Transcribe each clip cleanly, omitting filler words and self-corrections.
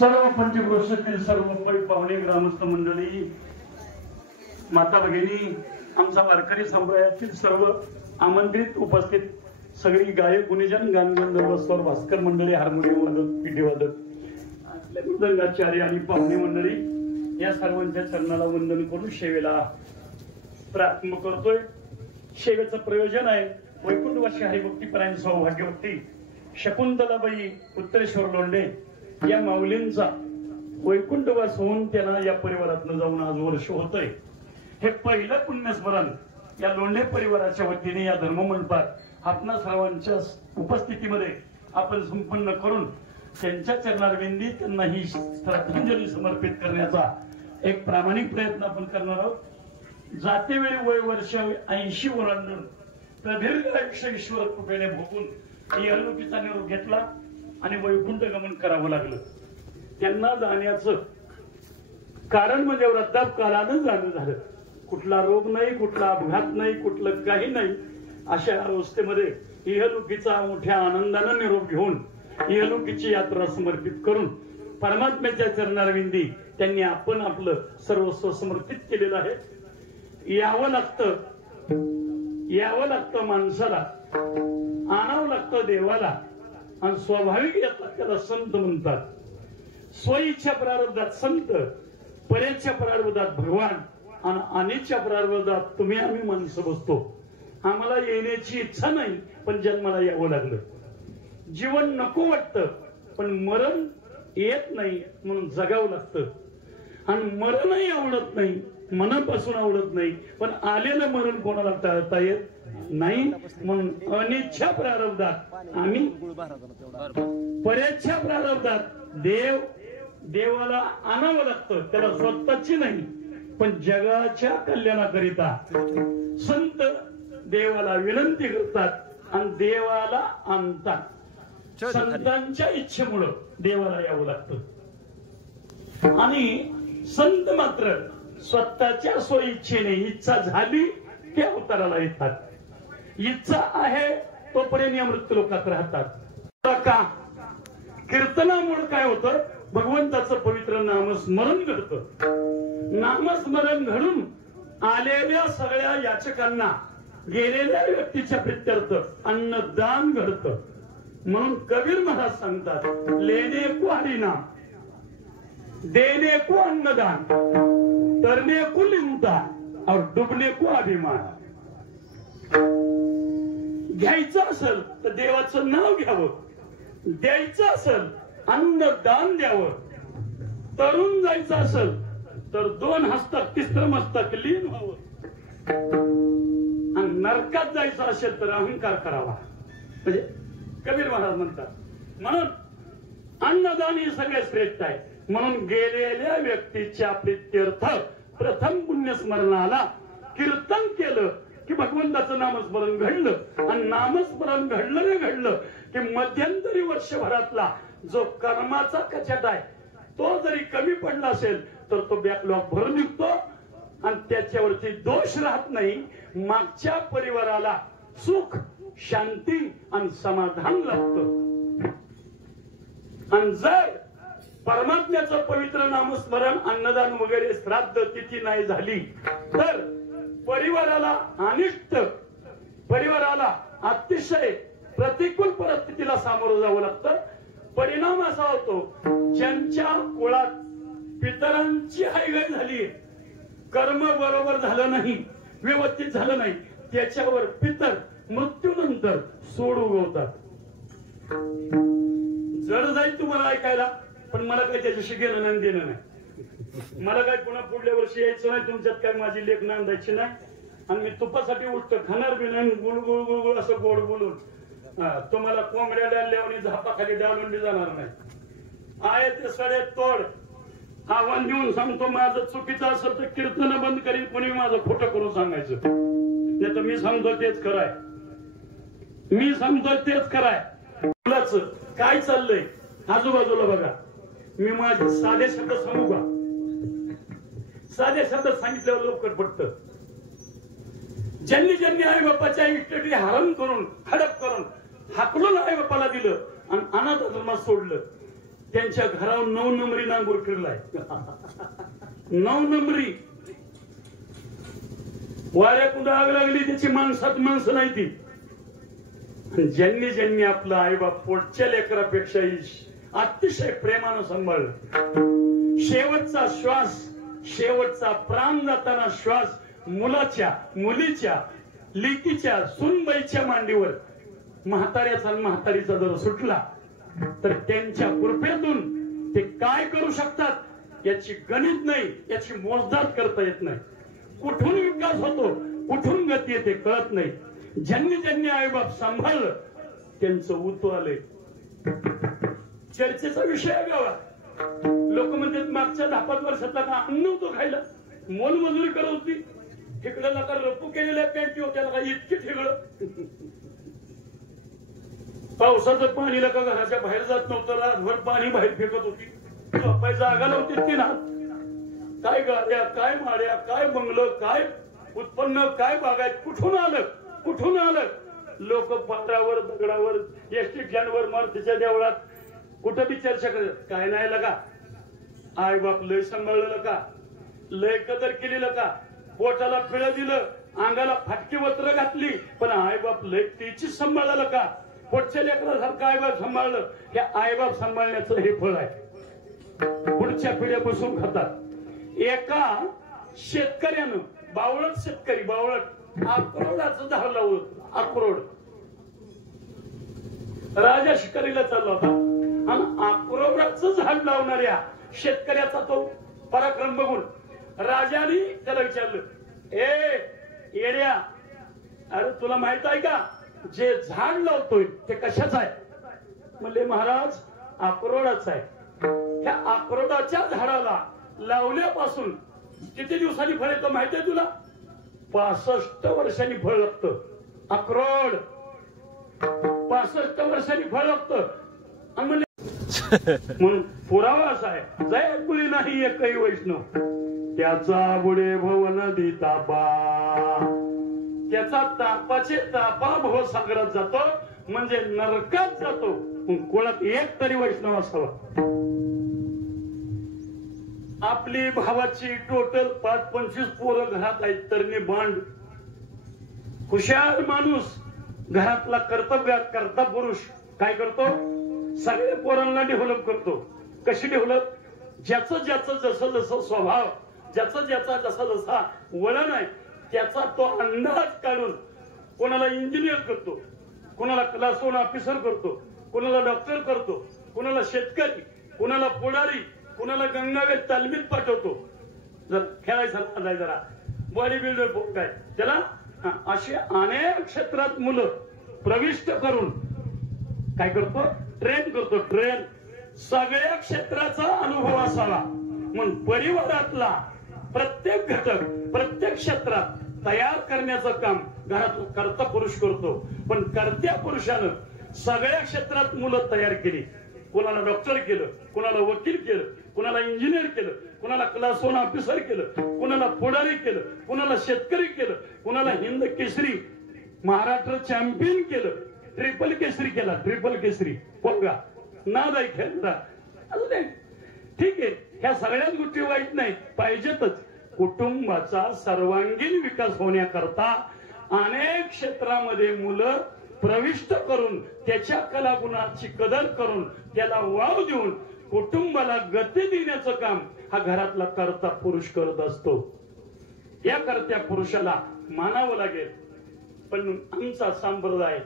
सर्व पंचक्रोशीतील सर्व पाहुणे ग्रामस्थ मंडळी माता भगिनी आमचा वारकरी संप्रदायातील सर्व आमंत्रित उपस्थित सगळी गायक गुणीजन गानगंधर्व स्वर भास्कर मंडळी हार्मोनियम वादक पिठी वादक मृदंगाचार्य आणि पाहुणे मंडळी या सर्वांच्या चरणाला वंदन करून सेवेला प्रारंभ करतोय। सेवेचं प्रयोजन आहे वैकुंठवासी हरिभक्तीपरायण सौभाग्यवती शकुंतलाबाई उत्तरेश्वर लोंढे या माऊलींचा वैकुंठवास होऊन त्यांना या परिवारातनं जाऊन आज वर्ष होतंय। हे पहिलं पुण्यस्मरण या लोंढे परिवाराच्या वतीने या धर्ममंडपात आपणा सर्वांच्या उपस्थितीमध्ये आपण संपन्न करून त्यांच्या चरणारविंदी त्यांना ही श्रद्धांजली समर्पित करण्याचा एक प्रामाणिक प्रयत्न आपण करणार आहोत। जातेवेळी वय वर्ष 80 ओलांडून प्रदीर्घ आयुष्य ईश्वर कृपेने भोगून इहलोकीचा निरोप घेतला आणि वैकुंठ गमन करावं लागलं। त्यांना जाण्याचं कारण म्हणजे वृद्धापकाळानं जाणं झालं। कुठला रोग नाही, कुठला अपघात नाही, कुठलं काही नाही, अशा अवस्थेमध्ये इहलोकीचा मोठ्या आनंदानं निरोप घेऊन इहलोकीची यात्रा समर्पित करून परमात्म्याच्या चरणारविंदी त्यांनी आपण आपलं सर्वस्व समर्पित केलेलं आहे। यावं लागतं माणसाला, आणावं लागतं देवाला आणि स्वाभाविक येतात त्याला संत म्हणतात। स्वइच्छा प्रारब्धात संत, परेच्या प्रारब्धात भगवान आणि अनिच्छा प्रारब्धात तुम्ही आम्ही माणसं बसतो. आम्हाला येण्याची इच्छा नाही पण जन्माला यावं लागलं. जीवन नको वाटतं पण मरण येत नाही म्हणून जगावं लागतं. आणि मरणही आवडत नाही, मनापासून आवडत नाही, पण आलेलं मरण कोणाला टाळता येत नाही. म्हणून अनिच्छा प्रारब्धात आम्ही, परेच्छा प्रारब्धात देवाला आणावं लागतं. त्याला स्वतःची नाही पण जगाच्या कल्याणाकरिता संत देवाला विनंती करतात आणि देवाला आणतात. संतांच्या इच्छेमुळं देवाला यावं लागतं. आणि संत मात्र स्वतःच्या स्वइच्छेने इच्छा झाली की अवताराला येतात. इच्छा आहे तोपर्यंत मृत्यू लोकात राहतात. का? कीर्तनामुळे काय होतं? भगवंताचं पवित्र नामस्मरण घडतं. नामस्मरण घडून आलेल्या सगळ्या याचकांना, गेलेल्या व्यक्तीच्या प्रित्यर्थ अन्नदान घडतं. म्हणून कबीर महाराज सांगतात, लेने को हरिनाम, देने को अन्नदान, तरने को लिंता और डुबने को अभिमान. घ्यायचं असेल तर देवाचं नाव घ्यावं, द्यायचं असेल अन्नदान द्यावं, तरुण जायचं असेल तर 2 हस्तात 3 मस्तक लीन व्हावं, आणि नरकात जायचं असेल तर अहंकार करावा. म्हणजे कबीर महाराज म्हणतात. म्हणून अन्नदान ही सगळ्यात श्रेष्ठ आहे. म्हणून गेलेल्या व्यक्तीच्या प्रित्यर्थ प्रथम पुण्यस्मरणाला कीर्तन केलं की भगवंताचं नामस्मरण घडलं. आणि नामस्मरण घडलं की मध्यंतरी वर्षभरातला जो कर्माचा कचट आहे तो जरी कमी पडला असेल तर तो बॅकलॉग भरून निघतो आणि त्याच्यावरती दोष राहत नाही. मागच्या परिवाराला सुख, शांती आणि समाधान लाभतं. आणि जर परमात्म्याचं पवित्र नामस्मरण, अन्नदान वगैरे श्राद्ध तिथी नाही झाली तर परिवाराला अनिष्ट, परिवाराला अतिशय प्रतिकूल परिस्थितीला सामोरं जावं लागतं. परिणाम असा होतो, ज्यांच्या कुळात पितरांची हायगाय झाली, कर्म बरोबर झालं नाही, व्यवस्थित झालं नाही, त्याच्यावर पितर मृत्यूनंतर सोड उगवतात. जड जाईल तुम्हाला ऐकायला, पण मला काही त्याच्याशी घेणं नाही देणं नाही. मला काय पुन्हा पुढल्या वर्षी यायचं नाही, तुमच्यात काय माझी लेख नांदायची नाही. आणि मी तुपासाठी उठत खाणार बी नाही, गुळगुळ गुळगुळ असं गोड बोलून तुम्हाला कोंबड्या डालल्यावर झापाखाली डालून बी जाणार नाही. आहे ते सडे तोड आव्हान देऊन सांगतो, माझं चुकीचं असेल तर कीर्तन बंद करीन, कोणी माझं खोटं करून सांगायचं. नाही तर मी सांगतो तेच खरंय, मी सांगतो तेच खरंय. मुलाचं काय चाललंय आजूबाजूला बघा. मी माझे साधे शब्द सांगू का? साधे शब्द सांगितल्यावर लवकर पडतं. ज्यांनी आई बापाच्या इष्टटी हरण करून, हडप करून हाकलून आई बापाला दिलं आणि अनाथ आश्रमात सोडलं, त्यांच्या घरावर 9 नंबरी नांगूर फिरलाय. 9 नंबरी वाऱ्या कुठं आग लागली त्याची माणसात माणसं नाही ती. ज्यांनी आपला आईबाप पोटच्या लेकरापेक्षा अतिशय प्रेमानं सांभाळलं, शेवटचा श्वास, शेवटचा प्राण जाताना श्वास मुलाच्या, मुलीच्या, लेकीच्या, सुनबाईच्या मांडीवर म्हाताऱ्याचा म्हातारीचा जर सुटला तर त्यांच्या कृपेतून ते काय करू शकतात याची गणित नाही, याची मोजदाद करता येत नाही. कुठून विकास होतो, कुठून गती येते कळत नाही. ज्यांनी आईबाप सांभाळलं त्यांचं उतू आलंय. चर्चेचा विषय आहे गावात. लोक म्हणतात मागच्या 10-5 वर्षातला का अन्न होतो खायला, मोलमजुरी करत होती, ठिकड्या नका रपू केलेल्या पॅन्टी होत्या का इतकी ठिगळं. पावसाचं पाणी लका घराच्या बाहेर जात नव्हतं, रातभर पाणी बाहेर फेकत होती, झोपाय जागा नव्हती ती ना. काय गाड्या, काय माड्या, काय बंगलं, काय उत्पन्न, काय बागायत, कुठून आलं. लोक पात्रावर, दगडावर, एसटी स्टँडवर, मारुतीच्या देवळात कुठं बी चर्चा करत. काय नाही लगा, आई बाप लय सांभाळलं का, लय कदर केली का, पोटाला पिळं दिलं, अंगाला फाटकी वस्त्र घातली, पण आई बाप लय तिचीच सांभाळलं का. पोटच्या लेकरासारखं आई बाप सांभाळलं. हे आई बाप सांभाळण्याचं हे फळ आहे. पिढ्यानच्या पिढ्या बसून खातात. एका शेतकऱ्यानं, बावळट शेतकरी, बावळट अक्रोडाचं झाड लावलं. अक्रोड राजा शिकारीला चालला होता आणि अक्रोडाचं झाड लावणाऱ्या शेतकऱ्याचा तो पराक्रम बघून राजाने त्याला विचारलं, ए येड्या, अरे तुला माहित आहे का जे झाड लावतोय ते कशाच आहे? म्हणले महाराज अक्रोडाचं आहे. त्या अक्रोडाच्या झाडाला लावल्यापासून किती दिवसांनी फळ येतं माहिती आहे तुला? 65 वर्षांनी फळ लागतं. अक्रोड 65 वर्षांनी फळ लागतं. म्हणून पुरावा असा आहे, जय कुणी नाही एकही वैष्णव त्याचा बुडे भवन देता बा, त्याचा तापाचे तापा भव सागरात जातो म्हणजे नरकात जातो. कोणात एक तरी वैष्णव असावा. आपली भावाची टोटल 5-25 पोरं घरात आहेत, तरणे बांड. हुशार माणूस घरातला करता पुरुष काय करतो? सगळ्या पोरांना डेव्हलप करतो. कशी डेव्हलप? ज्याचं जसं जसं स्वभाव, ज्याचा जसा वळण आहे त्याचा तो अंदाज काढून कोणाला इंजिनियर करतो, कोणाला क्लास 1 ऑफिसर करतो, कोणाला डॉक्टर करतो, कोणाला शेतकरी, कोणाला पुढारी, कोणाला गंगावेत तालमीत पाठवतो. जर खेळायचा जरा बॉडी बिल्डर काय त्याला, अशी अनेक क्षेत्रात मुलं प्रविष्ट करून काय करतो? ट्रेन करतो. ट्रेन सगळ्या क्षेत्राचा अनुभव असावा म्हणून परिवारातला प्रत्येक घटक प्रत्येक क्षेत्रात तयार करण्याचं काम घरात कर्ता पुरुष करतो. पण कर्त्या पुरुषानं सगळ्या क्षेत्रात मुलं तयार केली. कोणाला डॉक्टर केलं, कोणाला वकील केलं, कोणाला इंजिनियर केलं, कोणाला क्लास 1 ऑफिसर केलं, कोणाला पुढारी केलं, कोणाला शेतकरी केलं, कोणाला हिंद केसरी महाराष्ट्र चॅम्पियन केलं, ट्रिपल केसरी केला. ट्रिपल केसरी पोंगा नाद आहे खेळता. ठीक आहे, ह्या सगळ्याच गोष्टी वाईट नाही, पाहिजेतच. कुटुंबाचा सर्वांगीण विकास होण्याकरता अनेक क्षेत्रामध्ये मुलं प्रविष्ट करून त्याच्या कलागुणाची कदर करून त्याला वाव देऊन कुटुंबाला गती देण्याचं काम हा घरातला कर्ता पुरुष करत असतो. या कर्त्या पुरुषाला मानावं लागेल. पण आमचा संप्रदाय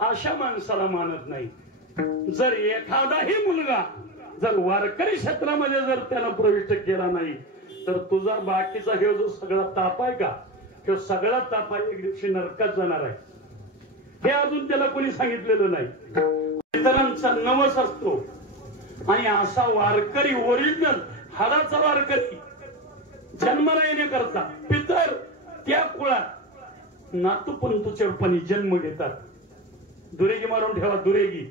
अशा माणसाला मानत नाही. जर एखादाही मुलगा जर वारकरी क्षेत्रामध्ये जर त्याला प्रविष्ट केला नाही तर तुझा बाकीचा हे जो सगळा ताप आहे का, तो सगळा ताप एक दिवशी नरकात जाणार आहे. हे अजून त्याला कोणी सांगितलेलं नाही. इतरांचा नवस असतो आणि असा वारकरी ओरिजिनल हाडाचा वारकरी जन्माला येण्याकरता पितर त्या कुळात नातू पंतूच्या रूपाने जन्म घेतात. दुरेगी मारून ठेवा, दुरेगी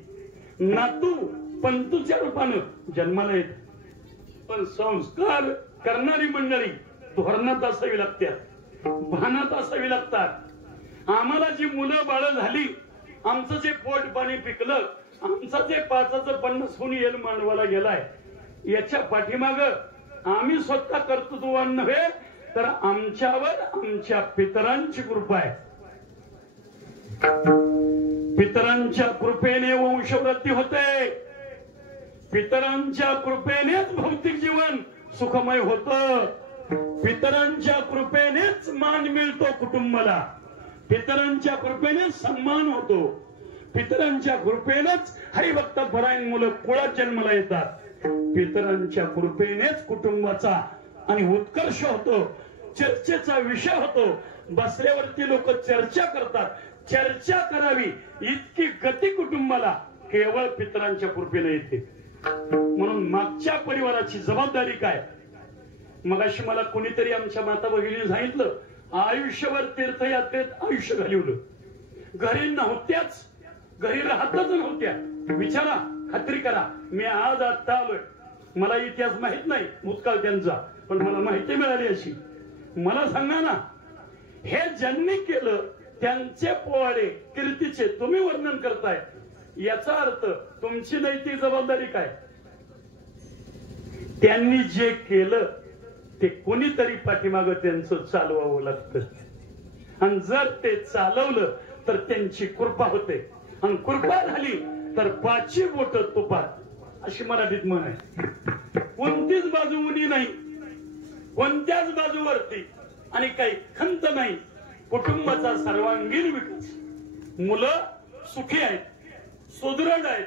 नातू पंतूच्या रूपानं जन्माला येत. पण संस्कार करणारी मंडळी धोरणात असावी लागतात, भानात असावी लागतात. आम्हाला जी मुलं बाळ झाली, आमचं जे पोट पाणी पिकलं, आमचा जे 5चं 50 होऊन येल मांडवाला गेलाय, याच्या पाठीमाग आम्ही स्वतः कर्तृत्ववान नव्हे तर आमच्यावर आमच्या पितरांची कृपा आहे. पितरांच्या कृपेने वंशवृद्धी होते. पितरांच्या कृपेनेच भौतिक जीवन सुखमय होतं. पितरांच्या कृपेनेच मान मिळतो कुटुंबाला. पितरांच्या कृपेनेच सन्मान होतो. पितरांच्या कृपेनेच हरिभक्त परायण मुलं कुळात जन्माला येतात. पितरांच्या कृपेनेच कुटुंबाचा आणि उत्कर्ष होतो, चर्चेचा विषय होतो. बसल्यावरती लोक चर्चा करतात. चर्चा करावी इतकी गती कुटुंबाला केवळ पितरांच्या कृपेने येते. म्हणून मागच्या परिवाराची जबाबदारी काय? मगाशी मला कोणीतरी आमच्या माता भगिनीने सांगितलं, आयुष्यभर तीर्थयात्रेत आयुष्य घालवलं, घरी नव्हत्याच, घरी राहतच नव्हत्या. विचारा, खात्री करा. मी आज आता आलोय, मला इतिहास माहित नाही भूतकाळ त्यांचा, पण मला माहिती मिळाली अशी. मला सांगा ना, हे ज्यांनी केलं त्यांचे पोवाडे कीर्तीचे तुम्ही वर्णन करताय, याचा अर्थ तुमची नैतिक जबाबदारी काय? त्यांनी जे केलं ते कोणीतरी पाठीमागं त्यांचं चालवावं लागतं. आणि जर ते चालवलं तर त्यांची कृपा होते. आणि कृपा झाली तर 5 बोट तुपात, अशी मराठीत म्हण आहे. कोणतीच बाजू उनी नाही, कोणत्याच बाजूवरती आणि काही खंत नाही. कुटुंबाचा सर्वांगीण विकास, मुलं सुखी आहेत, सुदृढ आहेत,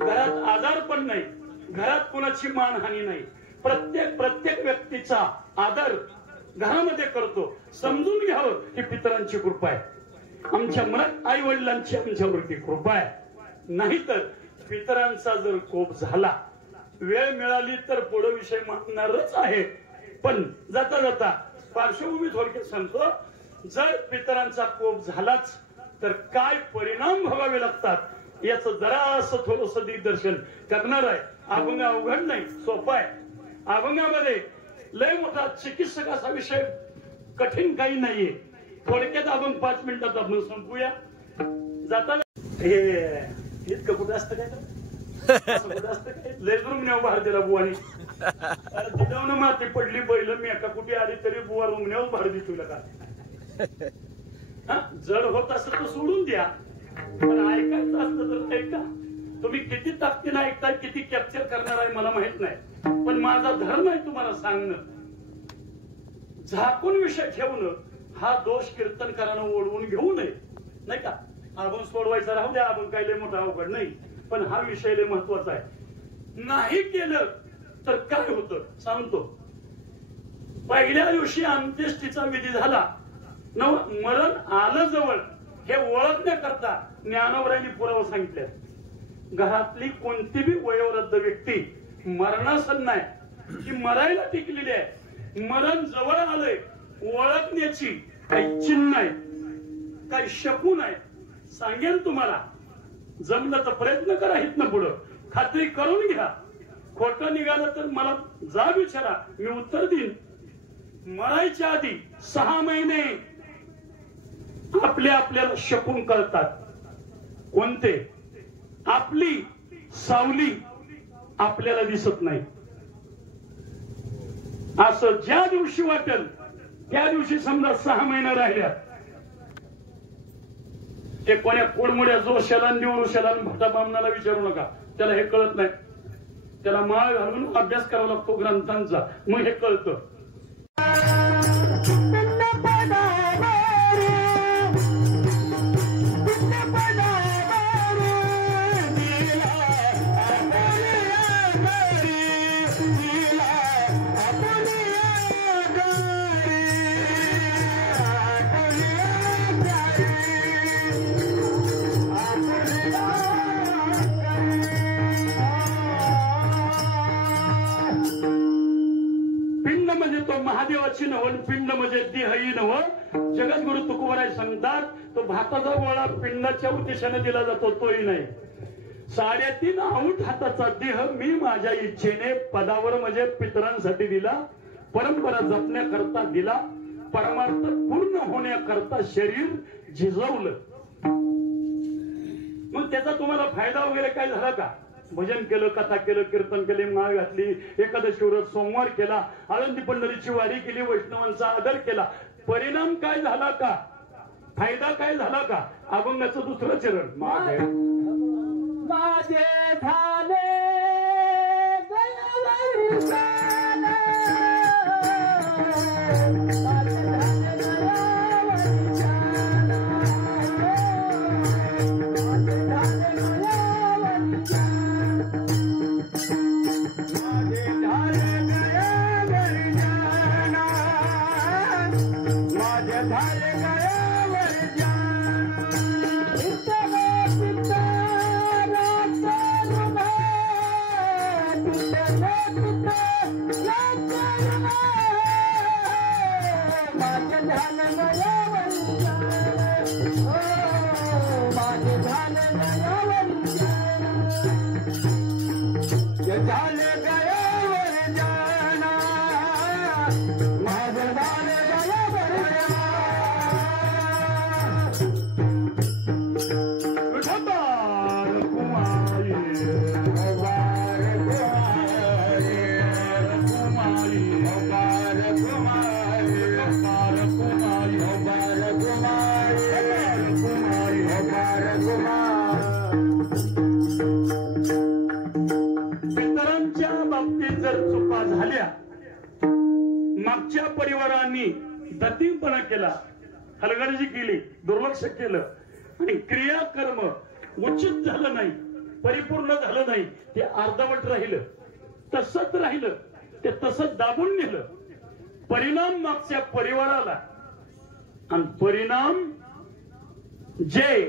घरात आजार पण नाही, घरात कुणाची मानहानी नाही. प्रत्येक व्यक्तीचा आदर घरामध्ये करतो. समजून घ्यावं ही पितरांची कृपा आहे. आमच्या मनात आई वडिलांची आमच्यावरती कृपा आहे. नाहीतर पितरांचा जर कोप झाला, वेळ मिळाली तर पुढे विषय मांडणारच आहे. पण जाता जाता पार्श्वभूमी थोडक्यात सांगतो. जर पितरांचा कोप झालाच तर काय परिणाम भोगावे लागतात याचं जरा असं थोडंसं दिग्दर्शन करणार आहे. अभंग अवघड नाही, सोपा आहे. अभंगामध्ये लय मोठा चिकित्सकाचा विषय कठीण काही नाहीये. थोडक्यात अभंग 5 मिनिटात आपण संपूया. जाता हे इतकं कुठं असतं काय, कुठं असतं काय, लय रुमण्यावर बाहेर दिला बुवानी. तिथं माती पडली बैल मी एका कुठे आली तरी बुवा रुमण्यावर बाहेर दिसू का. जड होत असत तर सोडून द्या, पण ऐकायचं असतं तर ऐका. तुम्ही किती ताकदीने ऐकताय, किती कॅप्चर करणार आहे मला माहित नाही, पण माझा धर्म आहे तुम्हाला सांगणं. झाकून विषय ठेवणं हा दोष कीर्तनकारानं ओढवून घेऊ नये, नाही का. आपण सोडवायचा राहू द्या, आपण काही लय मोठा अवघड नाही, पण हा विषय लय महत्वाचा आहे. नाही केलं तर काय होतं सांगतो. पहिल्या दिवशी अंत्येष्टीचा विधी झाला, मरण आलं जवळ हे ओळखण्याकरता ज्ञानोबरांनी पुरावा सांगितले. घरातली कोणती बी वयोवृद्ध व्यक्ती मरणासन नाही, ती मरायला टिकलेली आहे. मरण जवळ आलंय ओळखण्याची काही चिन्ह आहे, काही शकून आहे. सांगेन तुम्हाला, जमलं तर प्रयत्न करा, इथनं पुढं खात्री करून घ्या. खोटं निघालं तर मला जा विचारा, मी उत्तर देईन. मरायच्या आधी 6 महिने आपल्याला शकून कळतात. कोणते? आपली सावली आपल्याला दिसत नाही. असं ज्या दिवशी वाटेल त्या दिवशी समजा 6 महिने राहिल्या, ते कोण्या कोडमुड्या जोशाला निवृशाला भटा बामणाला विचारू नका, त्याला हे कळत नाही. त्याला माळ घालून अभ्यास करावा लागतो ग्रंथांचा, मग हे कळतं. महादेवाची नवल पिंड म्हणजे देहही नव. जगद्गुरु तुकोबाराय सांगतात, तो भाताचा गोळा पिंडाच्या उद्देशाने दिला जातो, तोही नाही. 3.5 आऊट हाताचा देह मी माझ्या इच्छेने पदावर म्हणजे पितरांसाठी दिला, परंपरा जपण्याकरता दिला, परमार्थ पूर्ण होण्याकरता शरीर झिजवलं. मग त्याचा तुम्हाला फायदा वगैरे काय झाला का? भजन केलं, कथा केलं, कीर्तन केले, माळ घातली, एकादशी व्रत, सोमवार केला, आळंदी पंढरीची वारी केली, वैष्णवांचा आदर केला, परिणाम काय झाला का? फायदा काय झाला का? अभंगाचं 2रं चरण. माझे झाले पितरांच्या बाबतीत जर चुका मागच्या परिवारांनी दतीपणा केला, हलगर्जी केली, दुर्लक्ष केलं आणि क्रियाकर्म उचित झालं नाही, परिपूर्ण झालं नाही, ते अर्धवट राहिलं, तसंच राहिलं, ते तसंच दाबून नेलं. परिणाम मागच्या परिवाराला आणि परिणाम जे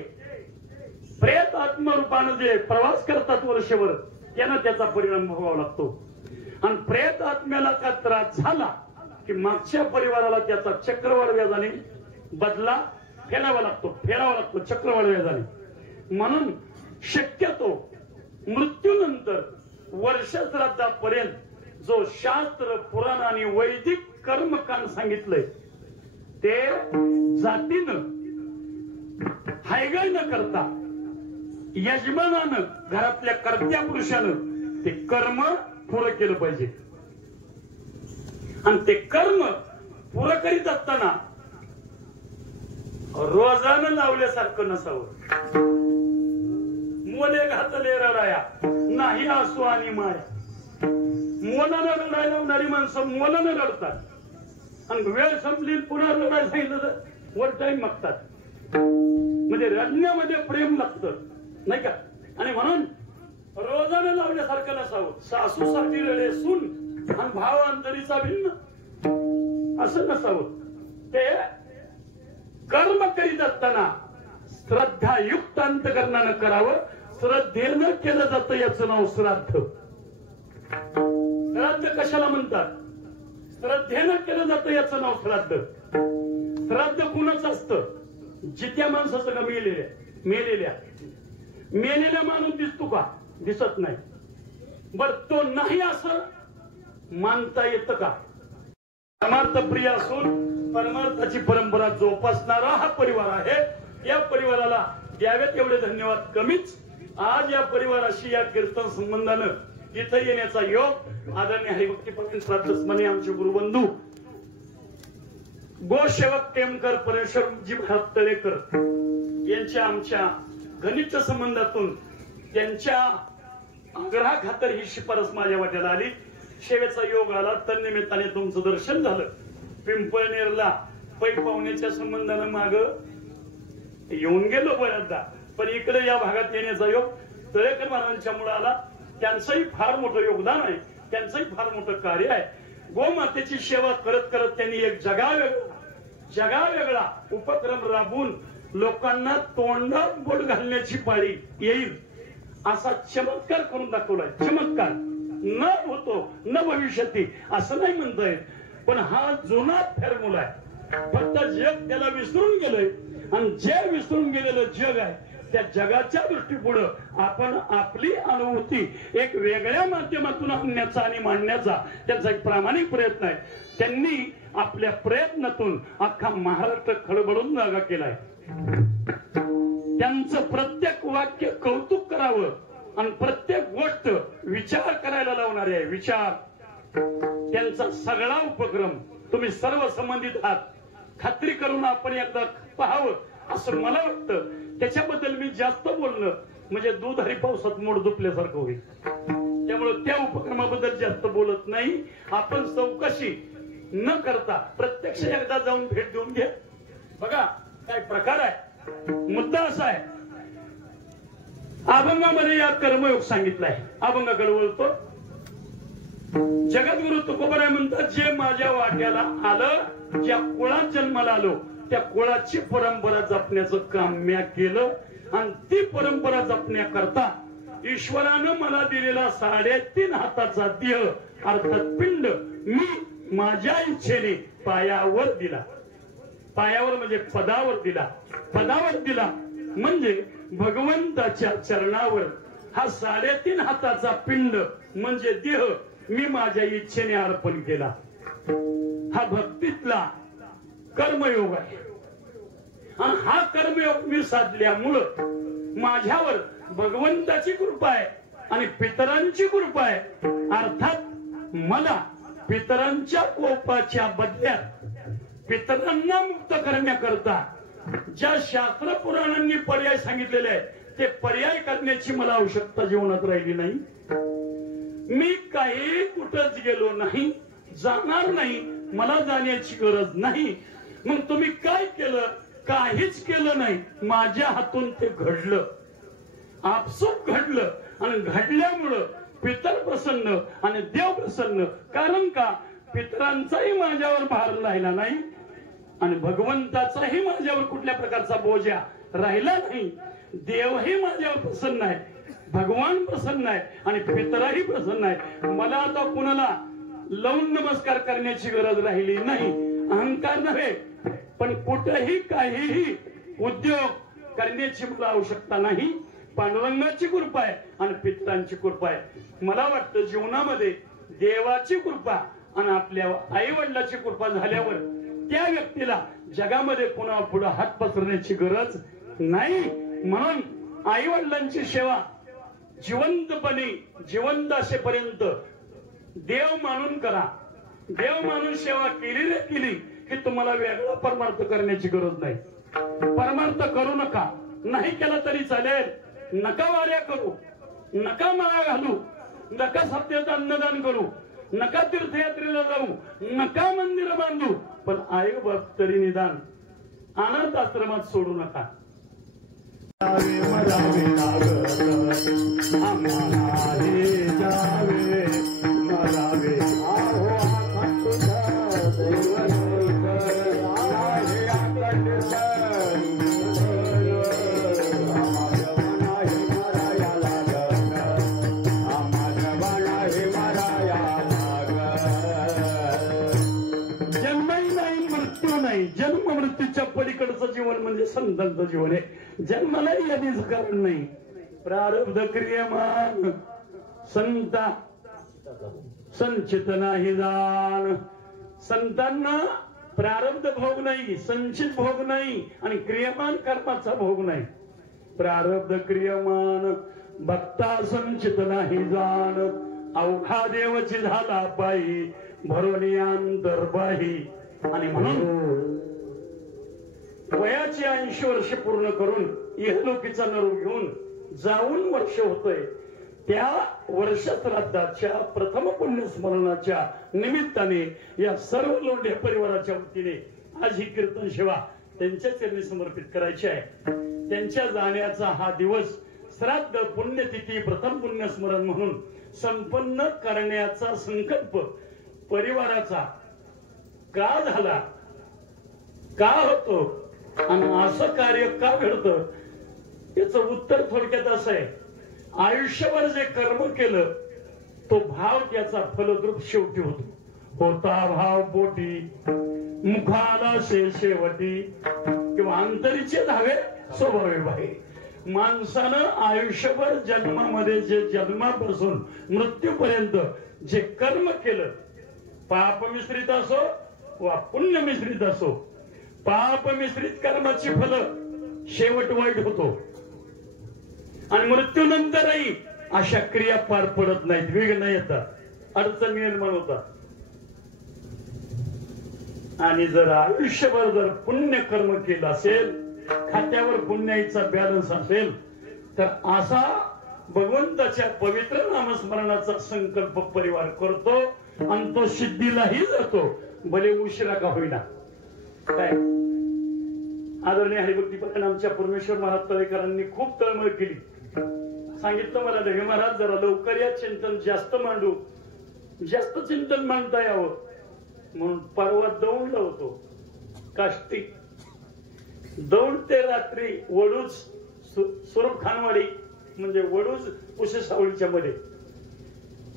प्रेत आत्मरूपानं जे प्रवास करतात वर्षभर त्यांना त्याचा परिणाम भोगावा लागतो. आणि प्रेत आत्म्याला का त्रास झाला की मागच्या परिवाराला त्याचा चक्रवाढ व्याजाने बदला फेडावा लागतो चक्रवाढ व्याजाने. म्हणून शक्यतो मृत्यूनंतर वर्षश्राद्धापर्यंत जो शास्त्र पुराण आणि वैदिक कर्मकांड सांगितलंय ते जातीनं हायगय न करता यजमानानं घरातल्या कर्त्या पुरुषानं ते कर्म पुरं केलं पाहिजे. आणि ते कर्म पुरं करीत असताना रोजानं लावल्यासारखं नसावं. मोले घातले रडाया नाही असो आणि माया. मोलानं रडायला लावणारी माणसं मोलानं रडतात आणि वेळ संपली पुन्हा रडायला सांगितलं तर वर टाइम मागतात. म्हणजे रडण्यामध्ये प्रेम लागतं नाही का. आणि म्हणून रोजानं लावल्यासारखं नसावं. सासूसाठी रडे सून आणि भाव अंतरीचा भिन्न असं नसावं. ते कर्म करीत असताना श्रद्धायुक्त अंतकरणानं करावं. श्रद्धेनं केलं जातं याचं नाव श्राद्ध. श्राद्ध कशाला म्हणतात? श्रद्धेनं केलं जातं याचं नाव श्राद्ध. श्राद्ध कुणाचं असतं? जित्या माणसाचं का मेलेल्या माणूस दिसतो का? दिसत नाही. बर तो नाही असं मानता येतं का? परमार्थ प्रिय असून परमार्थाची परंपरा जोपासणारा हा परिवार आहे. या परिवाराला द्यावेत एवढे धन्यवाद कमीच. आज या परिवाराशी या कीर्तन संबंधानं इथं येण्याचा योग आदरणीय हरिभक्ती पाटील श्राद्धस्मरणी आमचे गुरुबंधू गोसेवक टेमकर परमेश्वरजी भारत तळेकर यांच्या आमच्या घनिष्ठ संबंधातून त्यांच्या आग्रहाखातर ही शिफारस माझ्या वाट्याला आली. सेवेचा योग आला. तन्निमित्ताने तुमचं दर्शन झालं. पिंपळनेरला पै पाहुण्याच्या संबंधानं माग येऊन गेलो बऱ्याचदा, पण इकडे या भागात येण्याचा योग तळेकर महाराजांच्या मुळे आला. त्यांचंही फार मोठं योगदान आहे, त्यांचंही फार मोठं कार्य आहे. गोमातेची सेवा करत करत त्यांनी एक जगावेगळा उपक्रम राबवून लोकांना तोंडात बोट घालण्याची पाळी येईल असा चमत्कार करून दाखवलाय. चमत्कार न होतो न भविष्यती असं नाही म्हणता येत, पण हा जुना फॉर्म्युला आहे. फक्त जग त्याला विसरून गेलंय आणि जे विसरून गेलेलं जग आहे त्या जगाच्या दृष्टीपुढं आपण आपली अनुभूती एक वेगळ्या माध्यमातून आणण्याचा आणि मांडण्याचा त्यांचा एक प्रामाणिक प्रयत्न आहे. त्यांनी आपल्या प्रयत्नातून अख्खा महाराष्ट्र खळबळून जागा केलाय. त्यांचं प्रत्येक वाक्य कौतुक करावं आणि प्रत्येक गोष्ट विचार करायला लावणारे आहे. विचार त्यांचा सगळा उपक्रम तुम्ही सर्व संबंधित आहात. खात्री करून आपण एकदा पाहावं असं मला वाटतं. त्याच्याबद्दल मी जास्त बोलणं म्हणजे दूध हरी पावसात मोड दुपल्यासारखं होईल. त्यामुळे त्या उपक्रमाबद्दल जास्त बोलत नाही. आपण चौकशी न करता प्रत्यक्ष एकदा जाऊन भेट देऊन घ्या. बघा काय प्रकार आहे. मुद्दा असा आहे, अभंगामध्ये या कर्मयोग सांगितलाय. अभंगाकडे बोलतो. जगद्गुरु तुकोबाराय म्हणतात, जे माझ्या वाट्याला आलं, ज्या कुळात जन्माला आलो त्या कुळाची परंपरा जपण्याचं काम मी केलं. आणि ती परंपरा जपण्याकरता ईश्वरानं मला दिलेला 3.5 हाताचा देह अर्थात पिंड मी माझ्या इच्छेने पायावर दिला. पायावर म्हणजे पदावर दिला. पदावर दिला म्हणजे भगवंताच्या चरणावर हा 3.5 हाताचा पिंड म्हणजे देह मी माझ्या इच्छेने अर्पण केला. हा भक्तीतला कर्मयोग आहे. आणि हा कर्मयोग मी साधल्यामुळं माझ्यावर भगवंताची कृपा आहे आणि पितरांची कृपा आहे. अर्थात मला पितरांच्या कोपाच्या बदल्यात पितरांना मुक्त करण्याकरता ज्या शास्त्र पुराणांनी पर्याय सांगितलेले आहे ते पर्याय करण्याची मला आवश्यकता जीवनात राहिली नाही. मी काही कुठंच गेलो नाही, जाणार नाही मला जाण्याची गरज नाही. मग तुम्ही काय केलं? काहीच केलं नाही. माझ्या हातून ते घडलं, आपसूक घडलं. आणि घडल्यामुळं पितर प्रसन्न आणि देव प्रसन्न. कारण का? पितरांचाही माझ्यावर भार राहिला नाही आणि भगवंताचाही माझ्यावर कुठल्या प्रकारचा बोजा राहिला नाही. देवही माझ्यावर प्रसन्न आहे, भगवान प्रसन्न आहे आणि पितरही प्रसन्न आहे. मला आता कुणाला लावून नमस्कार करण्याची गरज राहिली नाही. अहंकार नव्हे, पण कुठेही काहीही उद्योग करण्याची मला आवश्यकता नाही. पांडुरंगाची कृपा आहे आणि पितरांची कृपा आहे. मला वाटतं जीवनामध्ये देवाची कृपा आणि आपल्या आई वडिलाची कृपा झाल्यावर त्या व्यक्तीला जगामध्ये पुन्हा पुढे हात पसरण्याची गरज नाही. म्हणून आई वडिलांची सेवा जिवंतपणे, जिवंत असेपर्यंत देव मानून करा. देव मानून सेवा केली की तुम्हाला वेगळा परमार्थ करण्याची गरज नाही. परमार्थ करू नका, नाही केला तरी चालेल. नका वाऱ्या करू, नका माळा घालू, नका सत्यात अन्नदान करू, नका तीर्थयात्रेला जाऊ, नका मंदिर बांधू, पण आई बाप तरी निदान अनाथ आश्रमात सोडू नका. जन्म मृत्यूच्या पलीकडचं जीवन म्हणजे संतांचं जीवन आहे. जन्मालाही यादीच कारण नाही. प्रारब्ध क्रियमान संता संचित नाही जाण. संतांना प्रारब्ध भोग नाही, संचित भोग नाही आणि क्रियमान कर्माचा भोग नाही. प्रारब्ध क्रियमान भक्ता संचित नाही जाण. अवघा देवची झाला पायी भरोनी अंतर्बाही. आणि म्हणून वयाची 80 वर्ष पूर्ण करून इहलोकीचा नरू घेऊन जाऊन वर्ष होतोय. त्या वर्ष श्राद्धाच्या प्रथम पुण्यस्मरणाच्या निमित्ताने या सर्व लोंढे परिवाराच्या वतीने आज ही कीर्तन सेवा त्यांच्या चरणी समर्पित करायची आहे. त्यांच्या जाण्याचा हा दिवस श्राद्ध पुण्यतिथी प्रथम पुण्यस्मरण म्हणून संपन्न करण्याचा संकल्प परिवाराचा का झाला, का होतो आणि असं कार्य का घडतं याचं उत्तर थोडक्यात असं आहे. आयुष्यभर जे कर्म केलं तो भाव त्याचा फलद्रूप शेवटी होतो. होता भाव पोटी मुखाला शेवटी किंवा अंतरीचे धावे स्वभावे बाहे. माणसानं आयुष्यभर जन्मामध्ये जे जन्मापासून मृत्यूपर्यंत जे कर्म केलं, पाप मिश्रित असो वा पुण्य मिश्रित असो, पाप मिश्रित कर्माची फल शेवट वाईट होतो आणि मृत्यूनंतरही अशा क्रिया पार पडत नाहीत, विघ्न येतात, अडचण निर्माण होतात. आणि जर आयुष्यभर जर पुण्य कर्म केलं असेल, खात्यावर पुण्याचा बॅलन्स असेल, तर असा भगवंताच्या पवित्र नामस्मरणाचा संकल्प परिवार करतो आणि तो सिद्धीलाही जातो, भले उशिरा का होईना. काय आदरणीय हरिभक्ती पठण आमच्या परमेश्वर महाराज तळेकरांनी खूप तळमळ केली. सांगितलं मला ढगे महाराज जरा लवकर या, चिंतन जास्त मांडू, जास्त चिंतन मांडता यावं म्हणून परवा दौंडला होतो. काष्टी दौंड ते रात्री वडूज स्वरूप खानवाडी म्हणजे वडूज उसे सावळीच्या मध्ये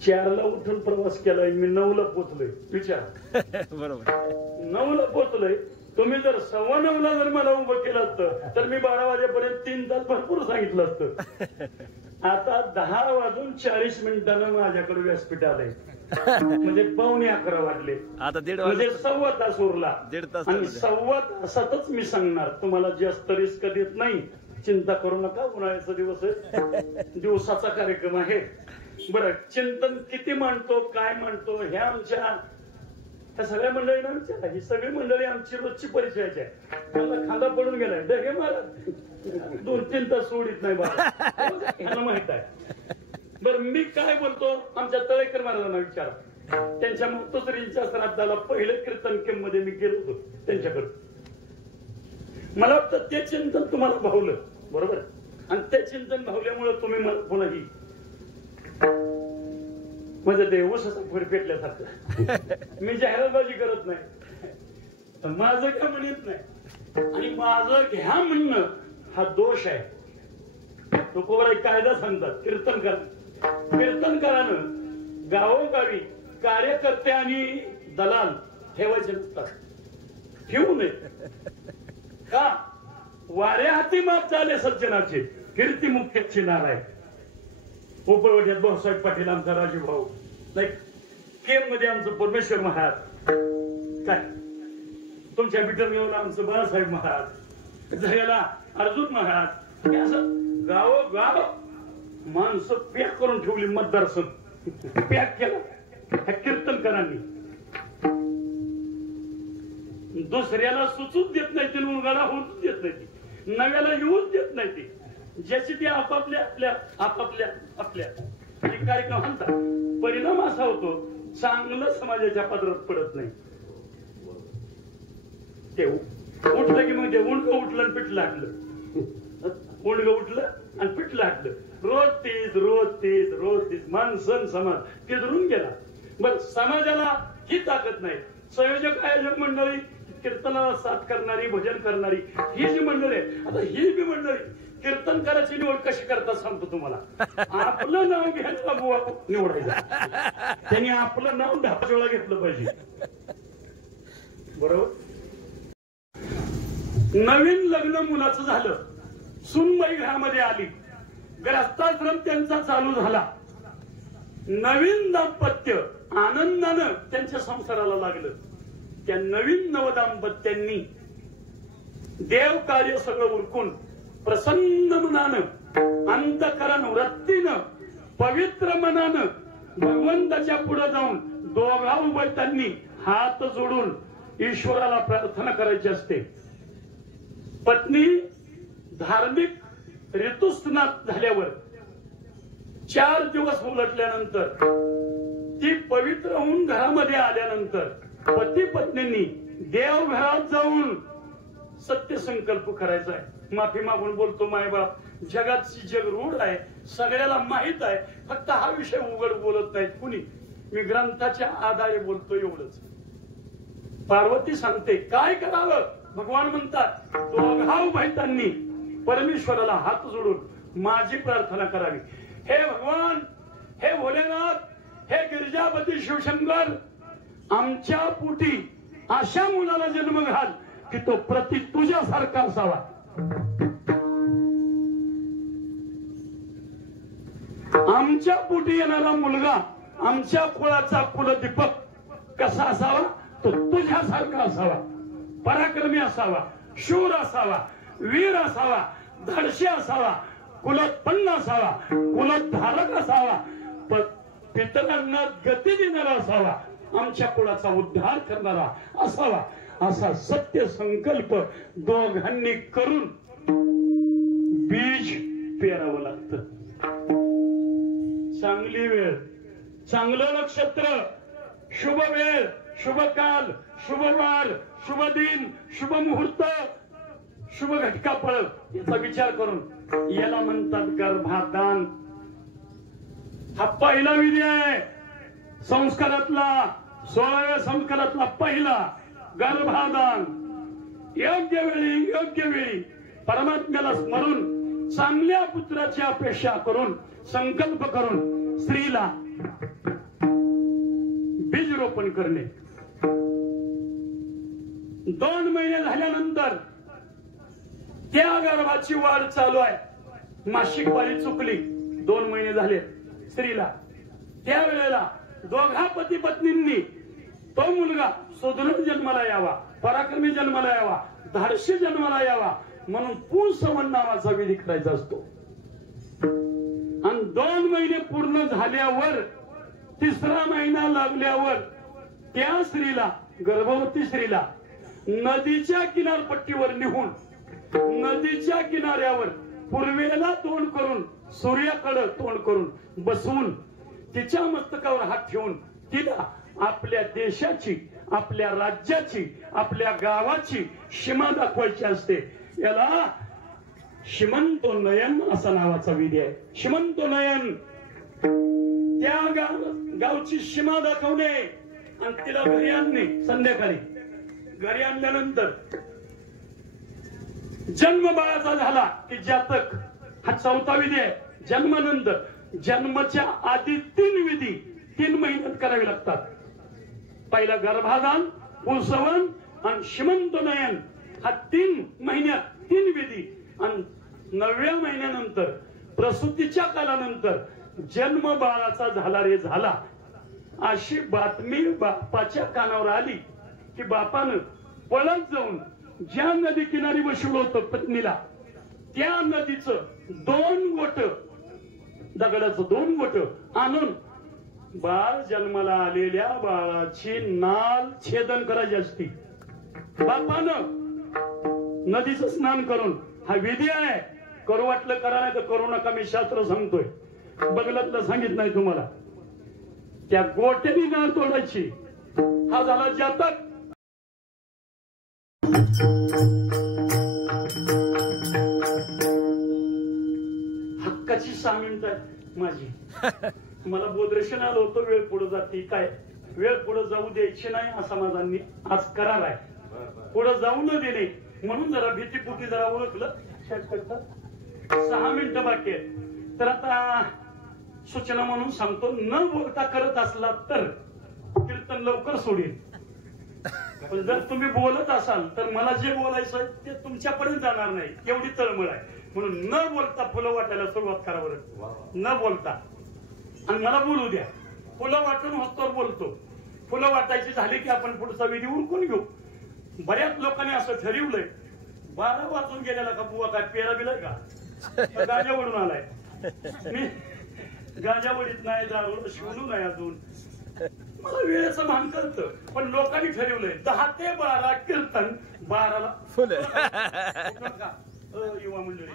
4ला उठून प्रवास केलाय. मी 9ला पोहोचलोय. विचार बरोबर 9ला पोहोचलोय. तुम्ही जर 9:15 जर मला उभं केलं असतं तर मी 12 वाजेपर्यंत 3 तास भरपूर सांगितलं असतं. आता 10:40 माझ्याकडे व्यासपीठ आलंय म्हणजे 9:45 वाजले. आता म्हणजे 1.25 तास उरला आणि 1.25 तासातच मी सांगणार. तुम्हाला जास्त रिस्क देत नाही, चिंता करू नका. उन्हाळ्याचा दिवस आहे, दिवसाचा कार्यक्रम आहे. बरं, चिंतन किती मांडतो, काय मांडतो, ह्या आमच्या ह्या सगळ्या मंडळींना विचारा. ही सगळी मंडळी आमची रोजची परिचयाची आहे. त्यांना खांदा पडून गेलाय. ढगे महाराज 2-3 तास सोडित नाही बाबा, ह्याला माहित आहे. बरं, मी काय बोलतो आमच्या तळेकर महाराजांना विचारा. त्यांच्या मुक्तसरींच्या श्राद्धाला पहिलं कीर्तन मध्ये मी गेलो होतो त्यांच्याकडे. मला वाटतं ते चिंतन तुम्हाला भावलं, बरोबर, आणि ते चिंतन भावल्यामुळे तुम्ही मला पुन्हा म्हणजे ते ऊसाचा फड पेटल्यासारखं. मी जाहिरातबाजी करत नाही, माझं काय म्हणत नाही, आणि माझं घ्या म्हणणं हा दोष आहे. तुकोबाराय कायदा सांगतात, कीर्तनकारानं गावोगावी कार्यकर्ते आणि दलाल ठेवायचे नसतात, ठेवू नये. का? वाऱ्या हाती माप झाले सज्जनाचे, कीर्ती मुख्याची नाराय. उपरवट्यात भाऊसाहेब पाटील आमचा राजू भाऊ, लाईक केम मध्ये आमचं परमेश्वर महाराज, काय तुमच्या बिटरगावला आमचं बाळासाहेब महाराज, झऱ्याला अर्जुन महाराज, हे असं गावोगाव माणसं पॅक करून ठेवली. मतदारसंघ पॅक केला ह्या कीर्तनकारांनी. दुसऱ्याला सुचूच देत नाही ती, उलगाडा होऊच देत नाही ती, नव्याला येऊच देत नाही ती. ज्याची ती आपापल्या कार्यक्रम म्हणतात. परिणाम असा होतो, चांगलं समाजाच्या पदरात पडत नाही. ते उठलं की मग ते उंडगं उठलं आणि पिठलं हाटलं, उंडगं उठलं आणि पिठलं हाटलं. रोज तीच माणसं समाज किधरून गेला. बर, समाजाला ही ताकद नाही. संयोजक आयोजक मंडळी, कीर्तनाला साथ करणारी, भजन करणारी ही जी मंडळी आहे, आता ही बी मंडळी कीर्तनकाराची निवड कशी करतात सांगतो तुम्हाला. आपलं नाव घ्यायला बुवा निवडायचं, त्यांनी आपलं नाव ढापचोळा घेतलं पाहिजे, बरोबर. नवीन लग्न मुलाचं झालं, सुनबाई घरामध्ये आली, ग्रस्ताश्रम त्यांचा चालू झाला. नवीन दाम्पत्य आनंदानं त्यांच्या संसाराला लागलं. त्या नवीन नवदाम्पत्यांनी देव कार्य सगळं उरकून प्रसन्न मनानं, अंतःकरण वृत्तीनं, पवित्र मनानं भगवंताच्या पुढे जाऊन दोघा उभयतांनी हात जोडून ईश्वराला प्रार्थना करायची असते. पत्नी धार्मिक ऋतुस्नात झाल्यावर 4 दिवस उलटल्यानंतर, ती पवित्र होऊन घरामध्ये आल्यानंतर पती पत्नींनी देवघरात जाऊन सत्य संकल्प करायचा आहे. माफी मागून बोलतो मायबाप, जगाची जग रूढ आहे, सगळ्याला माहित आहे, फक्त हा विषय उघड बोलत नाहीत कुणी. मी ग्रंथाच्या आधारे बोलतो एवढंच. पार्वती सांगते काय करावं. भगवान म्हणतात दोघा उभयतांनी परमेश्वराला हात जोडून माझी प्रार्थना करावी. हे भगवान, हे भोलेनाथ, हे गिरिजापती शिवशंकर, आमच्या पोटी अशा मुलाला जन्म घाल की तो प्रति तुझ्यासारखा असावा. आमच्या पोटी येणारा मुलगा, आमच्या कुळाचा कुलदीपक कसा असावा, तो तुझ्यासारखा असावा. पराक्रमी असावा, शूर असावा, वीर असावा, धडशी असावा, कुलोत्पन्न असावा, कुलोद्धारक असावा, पितरांना गती देणारा असावा, आमच्या कुळाचा उद्धार करणारा असावा. असा सत्य संकल्प दोघांनी करून बीज पेरावं लागतं. चांगली वेळ, चांगलं नक्षत्र, शुभ वेळ, शुभ काल, शुभ वार, शुभ दिन, शुभ मुहूर्त, शुभ घटका फळ याचा विचार करून याला म्हणतात गर्भाधान. हा पहिला विधी आहे संस्कारातला, 16व्या संस्कारातला पहिला गर्भाधान. योग्य वेळी परमात्म्याला स्मरून चांगल्या पुत्राची अपेक्षा करून संकल्प करून स्त्रीला बीज रोपण करणे. 2 महिने झाल्यानंतर त्या गर्भाची वाढ चालू आहे. मासिक पाळी चुकली, 2 महिने झाले स्त्रीला. त्यावेळेला दोघा पती पत्नींनी तो मुलगा सुदृढ जन्माला यावा, पराक्रमी जन्माला यावा, धाडशी जन्माला यावा म्हणून पुंसवन नावाचा विधी करायचा असतो. आणि 2 महिने पूर्ण झाल्यावर, 3रा महिना लागल्यावर त्या स्त्रीला, गर्भवती स्त्रीला नदीच्या किनारपट्टीवर निघून, नदीच्या किनाऱ्यावर पूर्वेला तोंड करून, सूर्याकडे तोंड करून बसवून, तिच्या मस्तकावर हात ठेवून तिला आपल्या देशाची, आपल्या राज्याची, आपल्या गावाची सीमा दाखवायची असते. याला सीमंतोन्नयन असा नावाचा विधी आहे. सीमंतोन्नयन, त्या गावची सीमा दाखवणे आणि तिला घरी आणणे. संध्याकाळी घरी आणल्यानंतर जन्म बाळाचा झाला की जातक, हा 4था विधी आहे. जन्मानंतर, जन्माच्या आधी 3 विधी 3 महिन्यात करावे लागतात. पहिला गर्भाधान, पुंसवन आणि सीमंतोन्नयन, हा 3 महिन्यात 3 विधी. आणि 9व्या महिन्यानंतर, प्रसूतीच्या कालानंतर जन्म बाळाचा झाला रे झाला अशी बातमी बापाच्या कानावर आली की बापानं पळत जाऊन ज्या नदी किनारी बसवलं होतं पत्नीला, त्या नदीचं 2 गोट, दगडाचं 2 गोट आणून बाळ जन्माला आलेल्या बाळाची नाल छेदन करायची असती. बापानं नदीचं स्नान करून, हा विधी आहे. करू वाटलं करा, नाही तर करू नका. मी शास्त्र सांगतोय, बगलातलं सांगित नाही तुम्हाला. त्या गोट्यानी नाल तोडायची. हा झाला जातक. हक्काची 6 मिनिटं आहेत माझी. मला बोधरेशन आलं होतं, वेळ पुढे जाते. काय वेळ पुढे जाऊ द्यायची नाही असा माझा आज करार आहे. पुढे जाऊ न देणे म्हणून जरा भीतीपोटी जरा ओळखलं. 6 मिनिटं बाकी आहेत. तर आता सूचना म्हणून सांगतो, न बोलता करत असला तर कीर्तन लवकर सोडील. पण जर तुम्ही बोलत असाल तर मला जे बोलायचं ते तुमच्यापर्यंत जाणार नाही, एवढी तळमळ आहे. म्हणून न बोलता फुलं वाटायला सुरुवात करा बरं. न बोलता, आणि मला बोलू द्या. फुलं वाटून हसतोर बोलतो. फुलं वाटायची झाली की आपण पुढचा विधी उरकून घेऊ. बऱ्याच लोकांनी असं ठरवलंय, 12 वाजून गेलेला का बुवा काय पेरा बिलाय का, गांजा ओढून आलाय. मी गांजा वडीत नाही, दारू शिवलू नाही अजून. मला वेळेचं भान करतं. पण लोकांनी ठरवलंय 10 ते 12 कीर्तन, 12ला फुलं. युवा मंडळी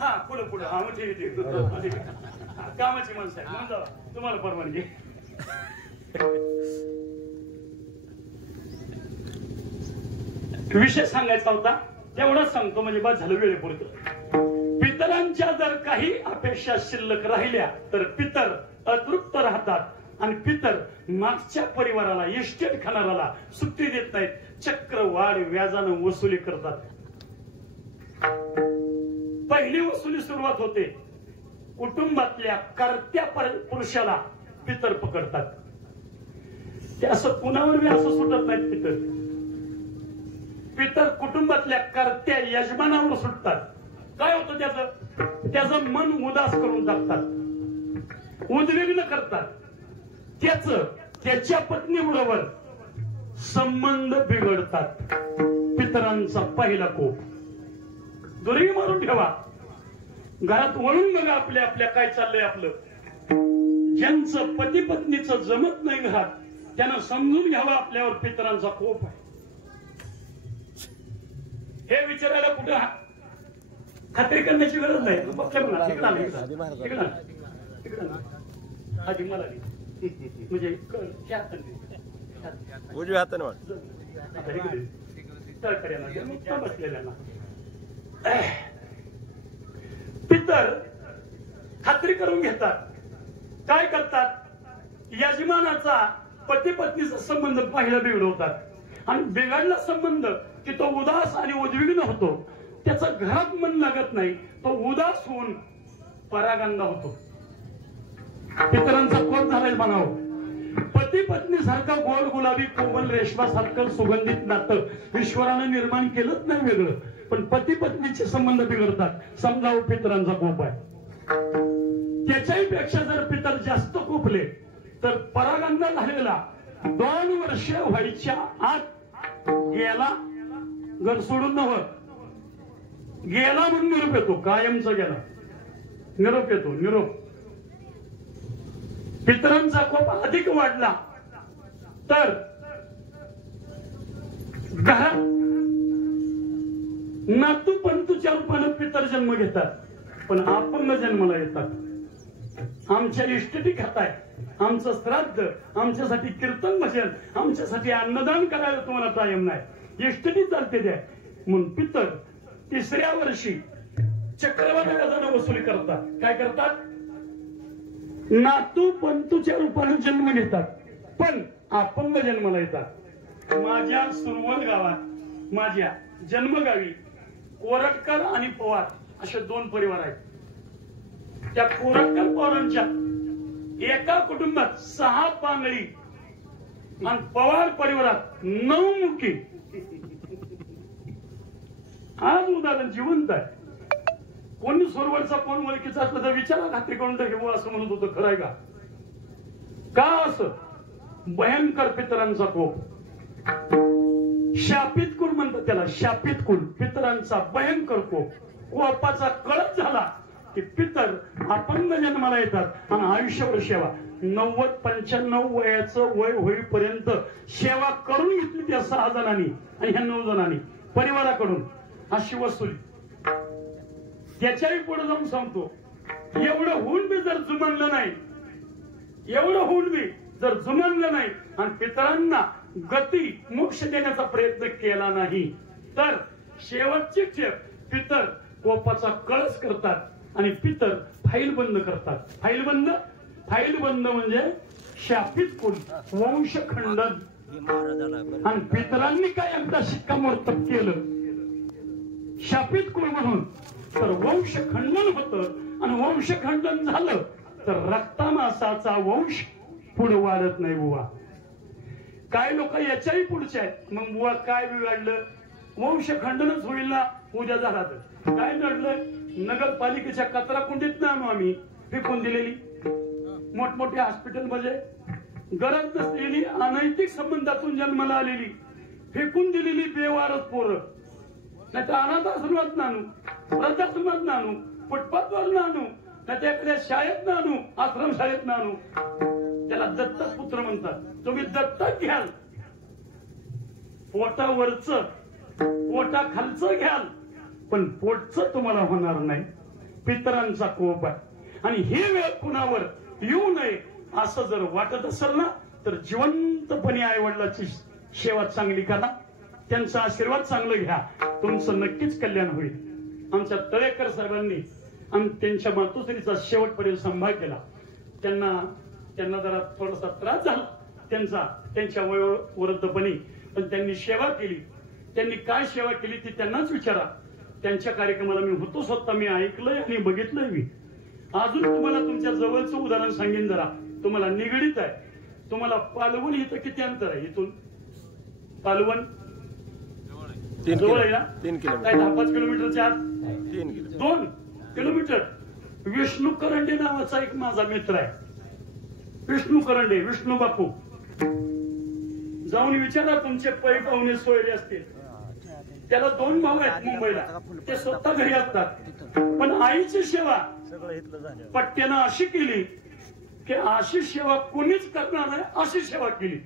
हा पुढे पुढे. हा मग ठीक आहे, कामाची माणसं आहे म्हणून जावा, तुम्हाला परवानगी. विषय सांगायचा होता तेवढाच सांगतो, म्हणजे बस झालं वेळेपुरतं. पितरांच्या जर काही अपेक्षा शिल्लक राहिल्या तर पितर अतृप्त राहतात आणि पितर मागच्या परिवाराला, इस्टेट खाणाराला सुट्टी देत नाहीत. चक्रवाढ व्याजानं वसुली करतात. पहिली वसुली सुरुवात होते, कुटुंबातल्या कर्त्या पुरुषाला पितर पकडतात. ते असं कुणावर बी असं सुटत नाहीत. पितर कुटुंबातल्या कर्त्या यजमानावर सुटतात. काय होतं त्याचं मन उदास करून टाकतात, उद्विग्न करतात. त्याच्या पत्नीबरोबर संबंध बिघडतात. पितरांचा पहिला कोप दुरी मारून ठेवा. घरात वळून बघा आपल्या आपल्या काय चाललंय आपलं. ज्यांचं पती पत्नीचं जमत नाही घरात, त्यांना समजून घ्यावा आपल्यावर पितरांचा कोप आहे. हे विचारायला कुठं खात्री करण्याची गरज नाही. आधी मला म्हणजे उजव्या हाताने बसलेल्या पितर खात्री करून घेतात. काय करतात, यजमानाचा पती पत्नीचा संबंध पहिला बिघडवतात आणि बिघडला संबंध की तो उदास आणि उद्विग्न होतो. त्याचं घरात मन लागत नाही, तो उदास होऊन परागंदा होतो. पितरांचा कोप झालाय म्हणावं. पती पत्नी सारखं गोड गुलाबी कोमल रेशमासारखं सुगंधित नातं ईश्वरानं निर्माण केलंच नाही वेगळं, पण पती पत्नीचे संबंध बिघडतात. समजावं पितरांचा कोप आहे. त्याच्याही पेक्षा जर पितर जास्त कोपले तर परागंदा झालेला 2 वर्ष व्हायच्या आत गेला, घर सोडून नव्हत गेला म्हणून निरोप येतो. कायमचा गेला निरोप येतो. निरोप. पितरांचा कोप अधिक वाढला तर घरात नातू पंतूच्या रूपानं पितर जन्म घेतात, पण अपंग जन्माला येतात. आमच्या इष्टटी खाताय, आमचं श्राद्ध, आमच्यासाठी कीर्तन भजन, आमच्यासाठी अन्नदान करायला तुम्हाला टाइम नाही, इष्टटी चालते द्या म्हणून पितर तिसऱ्या वर्षी चक्रवाढ व्याजानं वसुली करतात. काय करतात? नातू पंतूच्या रूपाने जन्म घेतात, पण अपंग जन्माला येतात. माझ्या सुरवल गावात, माझ्या जन्मगावी कोरटकर आणि पवार असे दोन परिवार आहेत. त्या कोरटकर पवारांच्या एका कुटुंबात 6 पांगळी आणि पवार परिवारात 9 मुखी. आज उदाहरण जिवंत आहे. कोणी सोरवडचा कोण ओळखीचा असलं तर विचारा, खात्री करून घेऊ असं म्हणत होतं. खरंय का? का असं? भयंकर पितरांचा कोप. शापित कुल म्हणतात त्याला, शापित कुल. पितरांचा भयंकर कोप. कोपाचा कळप झाला की पितर अपंग जन्माला येतात आणि आयुष्यभर सेवा. 90-95 वयाचं वय होईपर्यंत सेवा करून घेतली त्या 6 जणांनी आणि ह्या 9 जणांनी परिवाराकडून. अशी वसुली. त्याच्याही पुढे जाऊन सांगतो, एवढं होऊन बी जर जुमानलं नाही, एवढं होऊन बी जर जुमानलं नाही आणि पितरांना गती मोक्ष देण्याचा प्रयत्न केला नाही तर शेवटची ठेप पितर कोपाचा कळस करतात आणि पितर फाईल बंद करतात. फाईल बंद म्हणजे शापित कुल, वंश खंडन. आणि पितरांनी काय एकदा शिक्कामोर्तब केलं शापित कुल म्हणून तर वंश खंडन होतं आणि वंश खंडन झालं तर रक्तामासाचा वंश पुढे वाढत नाही. बुवा काय लोक याच्याही पुढचे आहेत. मग बुवा काय बिघडलं? वंश खंडनच होईल ना उद्या झाला तर. काय नडलं? नगरपालिकेच्या कचरा कुंडीत ना आम्ही फेकून दिलेली, मोठमोठ्या हॉस्पिटलमध्ये गरज नसलेली, अनैतिक संबंधातून जन्माला आलेली, फेकून दिलेली बेवारस पोरं. नाही तर अनाथ आश्रमात नानू, वृद्धाश्रमात नानू, फुटपाथवर नानू, नाही तर एखाद्या शाळेत नानू, आश्रम शाळेत नानू. त्याला दत्तक पुत्र म्हणतात. तुम्ही दत्तक घ्याल, पोटावरचं पोटा खालचं घ्याल, पण पोटचं तुम्हाला होणार नाही. पितरांचा कोप आहे आणि ही वेळ कुणावर येऊ नये असं जर वाटत असेल ना तर जिवंतपणे आई वडिलांची सेवा चांगली करा, त्यांचा आशीर्वाद चांगलं घ्या, तुमचं नक्कीच कल्याण होईल. आमच्या तळेकर साहेबांनी त्यांच्या मातोश्रीचा शेवटपर्यंत सांभाळ केला. त्यांना जरा थोडासा त्रास झाला त्यांच्या वयोवृद्धपणी, पण त्यांनी सेवा केली. त्यांनी काय सेवा केली ती त्यांनाच विचारा. त्यांच्या कार्यक्रमाला मी होतो स्वतः, मी ऐकलंय आणि बघितलंय. मी अजून तुम्हाला तुमच्या जवळचं उदाहरण सांगेन, जरा तुम्हाला निगडीत आहे. तुम्हाला पालवण इथं किती अंतर आहे? इथून पालवण जवळ आहे ना? 3 किलोमीटर. काय 10-5 किलोमीटरच्या आत? 2 किलोमीटर. विष्णू करंडे नावाचा एक माझा मित्र आहे, विष्णू करंडे, विष्णू बापू. जाऊन विचारा, तुमचे पै पाहुणे सोयरे असतील. त्याला 2 भाऊ आहेत मुंबईला, ते स्वतः घरी असतात. पण आईची सेवा पट्ट्यानं अशी केली की अशी सेवा कोणीच करणार नाही, अशी सेवा केली.